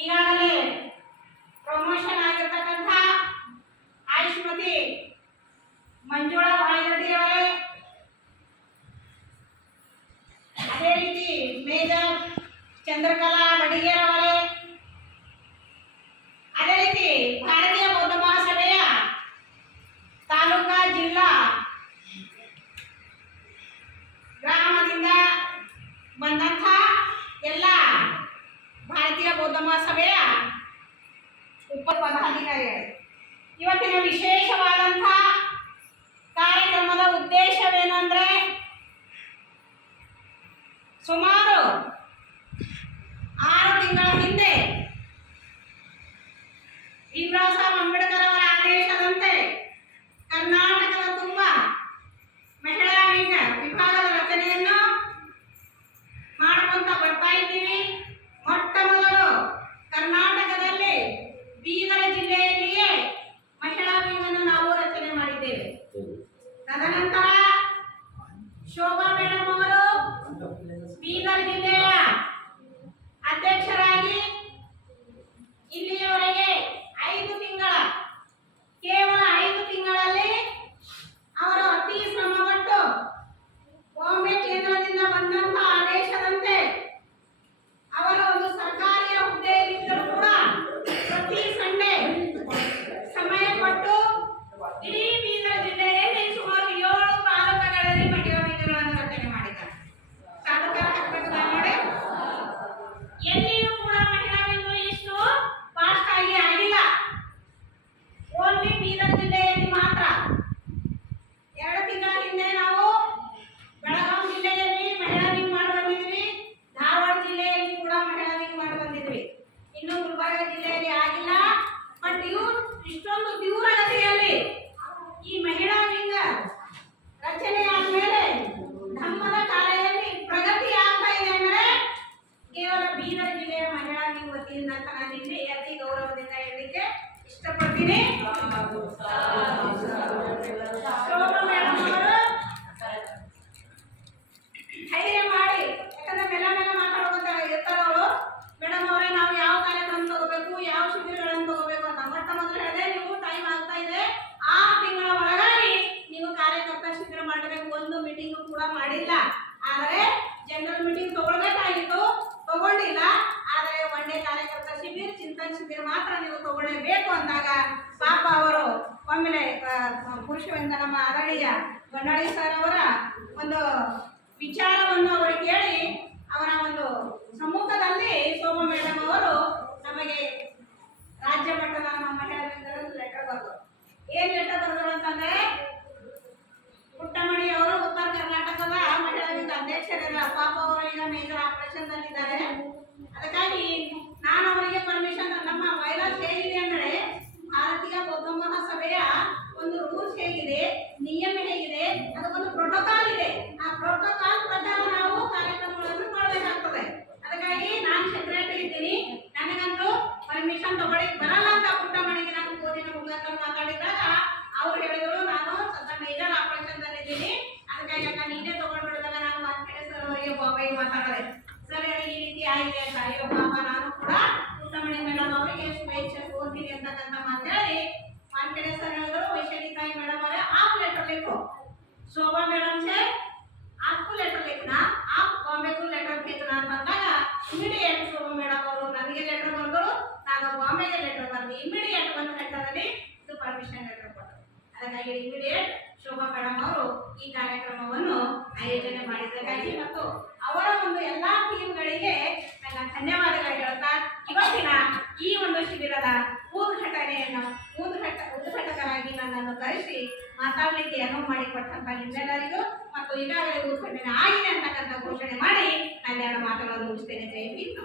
ಈಗಾಗಲೇ ಪ್ರಮೋಷನ್ ಆಗಿರ್ತಕ್ಕಂಥ ಆಯುಷ್ಮತಿ ಮಂಜುಳಾ ವಾಯ್ದಡ್ಡಿ ಅವರೇ, ಅದೇ ರೀತಿ ಮೇಜರ್ ಚಂದ್ರಕಲಾ ಬಡಿಗೇರ್ ಅವರೇ, ಅದೇ ರೀತಿ ಭಾರತೀಯ ಬೌದ್ಧ ಮಹಾಸಭೆಯ ತಾಲೂಕಾ ಜಿಲ್ಲಾ ಗ್ರಾಮದಿಂದ ಬಂದಂಥ ಎಲ್ಲ ಭಾರತೀಯ ಬೌದ್ಧ ಮಹಾಸಭೆಯ ಉಪ ಪದಾಧಿಕಾರಿಗಳು, ಇವತ್ತಿನ ವಿಶೇಷವಾದಂಥ ಕಾರ್ಯಕ್ರಮದ ಉದ್ದೇಶವೇನೆಂದರೆ ಸುಮಾರು 6 ತಿಂಗಳ ಹಿಂದೆ ಭೀಮರಾವ್ ಸಾಹೇಬ್ ಅಂಬೇಡ್ಕರ್ ಅವರ ಆದೇಶದಂತೆ ಕರ್ನಾಟಕದ ತುಂಬ ಮಹಿಳಾ ವಿಂಗ ವಿಭಾಗದ ರಚನೆಯನ್ನು ಮಾಡ್ಕೊಂತ ಬರ್ತಾ ಇದ್ದೀವಿ. ಮೊಟ್ಟ ಮೊದಲು ಕರ್ನಾಟಕದಲ್ಲಿ ಬೀದರ್ ಜಿಲ್ಲೆಯಲ್ಲಿಯೇ ಮಹಿಳಾ ವಿಂಗನ್ನು ನಾವು ರಚನೆ ಮಾಡಿದ್ದೇವೆ. ತದನಂತರ ಶೋಭಾ ಮೇಡಮ್ ಅವರು ಬೀದರ್ ಜಿಲ್ಲೆಯ ಅಧ್ಯಕ್ಷರಾಗಿ ಇಲ್ಲಿಯವರೆಗೆ 5 ತಿಂಗಳ, ಕೇವಲ 5 ತಿಂಗಳಲ್ಲಿ ಅವರು ಅತಿ ಶ್ರಮಪಟ್ಟು ಬಾಂಬೆ ಕೇಂದ್ರದಿಂದ ಬಂದಂತ ಆದೇಶದಂತೆ ಅವರು ಒಂದು ಸರ್ಕಾರಿ ಹುದ್ದೆಯಲ್ಲಿದ್ದರೂ ಕೂಡ ಪ್ರತಿ ಸಂಡೆ ಸಮಯ ಕೊಟ್ಟು ಇಡೀ ಬೀದರ್ ಜಿಲ್ಲೆಯಲ್ಲಿ ಸುಮಾರು 7 ತಾಲೂಕುಗಳಲ್ಲಿ ಮಹಿಳಾ ವಿಂಗಗಳನ್ನು ರಚನೆ ಮಾಡಿದ್ದಾರೆ. ಸಾಧಕರ ಹಾಕಬೇಕು ನೋಡಿ, ಎಲ್ಲಿಯೂ ಕೂಡ ಮಹಿಳಾ ವಿಂಗ ಇಷ್ಟು ಫಾಸ್ಟ್ ಆಗಿ ಆಗಿಲ್ಲ. ಓನ್ಲಿ ಬೀದರ್ ಜಿಲ್ಲೆಯಲ್ಲಿ ಮಾತ್ರ. 2 ತಿಂಗಳ ಹಿಂದೆ ನಾವು ಬೆಳಗಾವಿ ಜಿಲ್ಲೆಯಲ್ಲಿ ಮಹಿಳಾ ವಿಂಗ್ ಮಾಡಿ ಬಂದಿದ್ವಿ, ಧಾರವಾಡ ಜಿಲ್ಲೆಯಲ್ಲಿ ಕೂಡ ಮಹಿಳಾ ವಿಂಗ್ ಮಾಡಿ ಬಂದಿದ್ವಿ. ಇನ್ನು ಗುಲ್ಬರ್ಗ ಜಿಲ್ಲೆಯಲ್ಲಿ ಆಗಿಲ್ಲ. ಬಟ್ ಇವರು ಇಷ್ಟೊಂದು ತೀವ್ರಗತಿಯಲ್ಲಿ ಈ ಮಹಿಳಾ ವಿಂಗ ರಚನೆ ಆದ್ಮೇಲೆ ಧಮ್ಮದ ಕಾಲೆಯಲ್ಲಿ ಪ್ರಗತಿ ಆಗ್ತಾ ಇದೆ ಅಂದ್ರೆ ಕೇವಲ ಬೀದರ್ ಜಿಲ್ಲೆಯ ಮಹಿಳಾ ವಿಂಗ್ ವತಿಯಿಂದ ಅಂತ ನಾನು ಇಲ್ಲಿ ಅತಿ ಗೌರವದಿಂದ ಹೇಳಲಿಕ್ಕೆ ಇಷ್ಟಪಡ್ತೀನಿ. ಧೈರ್ಯ ಮಾಡಿ, ಯಾಕಂದ್ರೆ ಮೆಲ್ಲ ಮಾತಾಡೋದಂತ ಇರ್ತಾರ ಅವರು. ಮೇಡಮ್ ಅವರೇ, ನಾವು ಯಾವ ಕಾರ್ಯಕ್ರಮ ತಗೋಬೇಕು, ಯಾವ ಶಿಬಿರಗಳನ್ನು ತಗೋಬೇಕು ಅಂತ ಮೊಟ್ಟ ಮೊದಲು ಹೇಳಿದೆ. ನೀವು ಟೈಮ್ ಆಗ್ತಾ ಇದೆ, 6 ತಿಂಗಳ ಒಳಗಾಗಿ ನೀವು ಕಾರ್ಯಕರ್ತ ಶಿಬಿರ ಮಾಡಬೇಕು. ಒಂದು ಮೀಟಿಂಗ್ ಕೂಡ ಮಾಡಿಲ್ಲ. ಆದರೆ ಜನರಲ್ ಮೀಟಿಂಗ್ ತಗೊಳ್ಬೇಕಾಗಿತ್ತು, ತಗೊಂಡಿಲ್ಲ. ಆದರೆ ಒಂದೇ ಕಾರ್ಯಕರ್ತ ಶಿಬಿರ, ಚಿಂತನ್ ಶಿಬಿರ ಮಾತ್ರ ನೀವು ತಗೊಳ್ಳೇಬೇಕು ಅಂದಾಗ ಪಾಪ ಅವರು ಒಮ್ಮೆಲೆ ಪುರುಷವೆಂದ ನಮ್ಮ ಆದರಣೀಯ ಗಂಡಾಳಿ ಸರ್ ಅವರ ಒಂದು ವಿಚಾರವನ್ನು ಅವರು ಕೇಳಿ ಅವರ ಒಂದು ಸಮ್ಮುಖದಲ್ಲಿ ಶೋಭಾ ಮೇಡಮ್ ಅವರು ನಮಗೆ ರಾಜ್ಯ ಮಟ್ಟದ ನಮ್ಮ ಮಹಿಳಾ ವಿಂಗದ ಲೆಟರ್ ಬರೆದರು. ಏನ್ ಲೆಟರ್ ಬರೆದರು ಅಂತಂದ್ರೆ, ಪುಟ್ಟಮಣಿ ಅವರು ಉತ್ತರ ಕರ್ನಾಟಕದ ಮಹಿಳಾ ವಿಂಗ ಅಧ್ಯಕ್ಷರಿದ್ದಾರೆ. ಪಾಪ ಅವರು ಈಗ ಮೇಜರ್ ಆಪರೇಷನ್ ನಲ್ಲಿದ್ದಾರೆ. ಅದಕ್ಕಾಗಿ ನಾನು ಅವರಿಗೆ ಪರ್ಮಿಷನ್, ನಮ್ಮ ವೈಲಾಸ್ ಹೇಗಿದೆ ಅಂದರೆ ಭಾರತೀಯ ಬೌದ್ಧ ಮಹಾಸಭೆಯ ಒಂದು ರೂಲ್ಸ್ ಹೇಗಿದೆ, ನಿಯಮ ಹೇಗಿದೆ, ಅದಕ್ಕೊಂದು ಪ್ರೋಟೋಕಾಲ್ ಇದೆ. ಆ ಪ್ರೋಟೋಕಾಲ್ ಪ್ರಕಾರ ನಾವು ಕಾರ್ಯಕ್ರಮಗಳನ್ನು ಮಾಡಬೇಕಾಗ್ತದೆ. ಅದಕ್ಕಾಗಿ ನಾನು ಸೆಕ್ರೆಟರಿ ಇದ್ದೀನಿ, ನನಗಂತೂ ಪರ್ಮಿಷನ್ ತಗೊಳ್ಳಿಕ್ ಬರಲ್ಲ ಅಂತ ಪುಟ್ಟಮಣಿಗೆ ನಾನು ಫೋನಿನ ಮುಖಾಂತರ ಮಾತಾಡಿದಾಗ ಅವ್ರು ಹೇಳಿದ್ರು, ನಾನು ಸದಾ ಮೇಜರ್ ಆಪರೇಷನ್ ಇದ್ದೀನಿ, ಅದಕ್ಕಾಗಿ ಅಕ್ಕ ನೀನೇ ತಗೊಂಡ್ಬಿಡಿದಾಗ ನಾನು ಮಾತಾಡಿ ಸರ್ ಅವರಿಗೆ ಬಾಬಾಯಿ ಮಾತಾಡಿದೆ. ಸರ್ ಈ ರೀತಿ ಆಗಿದೆ ಅಂತ. ಅಯ್ಯೋ ಪಾಪ, ನಾನು ಕೂಡ ಪುಟ್ಟಮಣಿ ಮೇಡಮ್ ಅವರಿಗೆ ಶುಭೇಚ್ಛೆ ಕೋರ್ತೀನಿ ಅಂತಕ್ಕಂಥ ಮಾತಾಡಿ मानकड़े सर वैशाली ताई मैडम वाले आप लेटर लिखो, शोभा मैडम से आपको लेटर लिखना, आप बॉम्बे को लेटर भेजना अंದಾಗ ಇಮಿಡಿಯೇಟ್ ಶೋಭಾ ಮೇಡಮ್ ಅವರು ನನಗೆ ಲೆಟರ್ ಬರೆದರು, ನಾನು ಬಾಂಬೆಗೆ ಲೆಟರ್ ಬರೆದು ಇಮಿಡಿಯೇಟ್ 1 ಗಂಟೆಯಲ್ಲಿ ಇದು ಪರ್ಮಿಷನ್ ಲೆಟರ್ ಕೊಟ್ಟರು. ಅದಕ್ಕಾಗಿ ಇಮಿಡಿಯೇಟ್ ಶೋಭಾ ಮೇಡಮ್ ಅವರು ಈ ಕಾರ್ಯಕ್ರಮವನ್ನು ಆಯೋಜನೆ ಮಾಡಿದ್ದಕ್ಕಾಗಿ ಮತ್ತು ಅವರ ಒಂದು ಎಲ್ಲಾ ಟೀಮ್ಗಳಿಗೆ ನನ್ನ ಧನ್ಯವಾದಗಳು ಹೇಳ್ತಾ ಇವತ್ತಿನ ಈ ಒಂದು ಶಿಬಿರದ ಉದ್ಘಾಟಕರಾಗಿ ನನ್ನನ್ನು ಕರೆಸಿ ಮಾತಾಡಲಿಕ್ಕೆ ಅನುವು ಮಾಡಿಕೊಟ್ಟಂತ ನಿಮ್ಮೆಲ್ಲರಿಗೂ ಮತ್ತು ಈಗಾಗಲೇ ಉದ್ಘಾಟನೆ ಆಗಿದೆ ಅಂತಕ್ಕಂಥ ಘೋಷಣೆ ಮಾಡಿ ನಾನು 2 ಮಾತುಗಳನ್ನು ಮುಗಿಸ್ತೇನೆ. ಜೈ ಹಿಂದ್.